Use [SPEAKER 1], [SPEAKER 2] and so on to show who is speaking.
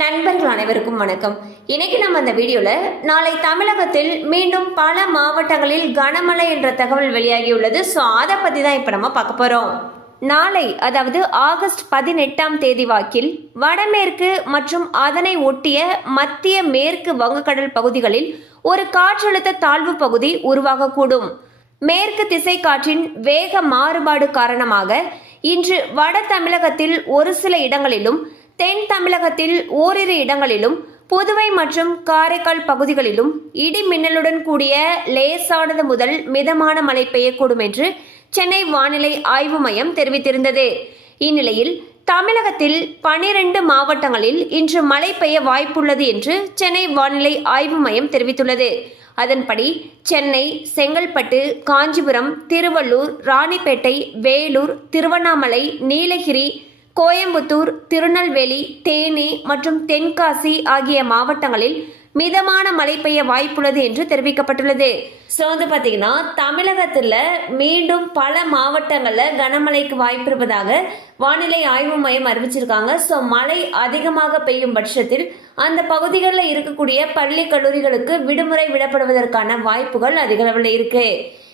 [SPEAKER 1] நண்பர்கள் அனைவருக்கும் வணக்கம் இன்னைக்கு நம்ம அந்த வீடியோவில் நாளை தமிழகத்தில் மீண்டும் பல மாவட்டங்களில் கனமழை என்ற தகவல் வெளியாகியுள்ளது ஸோ அதை பற்றி தான் இப்போ நம்ம பார்க்க போறோம் நாளை அதாவது ஆகஸ்ட் பதினெட்டாம் தேதி வாக்கில் வடமேற்கு மற்றும் அதனை ஒட்டிய மத்திய மேற்கு வங்கக்கடல் பகுதிகளில் ஒரு காற்றழுத்த தாழ்வு பகுதி உருவாகக்கூடும் மேற்கு திசை காற்றின் வேக மாறுபாடு காரணமாக இன்று வட தமிழகத்தில் ஒரு சில இடங்களிலும் தென் தமிழகத்தில் ஓரிரு இடங்களிலும் புதுவை மற்றும் காரைக்கால் பகுதிகளிலும் இடி மின்னலுடன் கூடிய லேசானது முதல் மிதமான மழை பெய்யக்கூடும் என்று சென்னை வானிலை ஆய்வு மையம் தெரிவித்திருந்தது இந்நிலையில் தமிழகத்தில் பனிரெண்டு மாவட்டங்களில் இன்று மழை பெய்ய வாய்ப்புள்ளது என்று சென்னை வானிலை ஆய்வு மையம் தெரிவித்துள்ளது அதன்படி சென்னை செங்கல்பட்டு காஞ்சிபுரம் திருவள்ளூர் ராணிப்பேட்டை வேலூர் திருவண்ணாமலை நீலகிரி கோயம்புத்தூர் திருநெல்வேலி தேனி மற்றும் தென்காசி ஆகிய மாவட்டங்களில் மிதமான மழை பெய்ய வாய்ப்புள்ளது என்று தெரிவிக்கப்பட்டுள்ளது ஸோ வந்து பார்த்தீங்கன்னா தமிழகத்தில் மீண்டும் பல மாவட்டங்களில் கனமழைக்கு வாய்ப்பு இருப்பதாக வானிலை ஆய்வு மையம் அறிவிச்சிருக்காங்க ஸோ மழை அதிகமாக பெய்யும் பட்சத்தில் அந்த பகுதிகளில் இருக்கக்கூடிய பள்ளி கல்லூரிகளுக்கு விடுமுறை விடப்படுவதற்கான வாய்ப்புகள் அதிகளவில் இருக்குது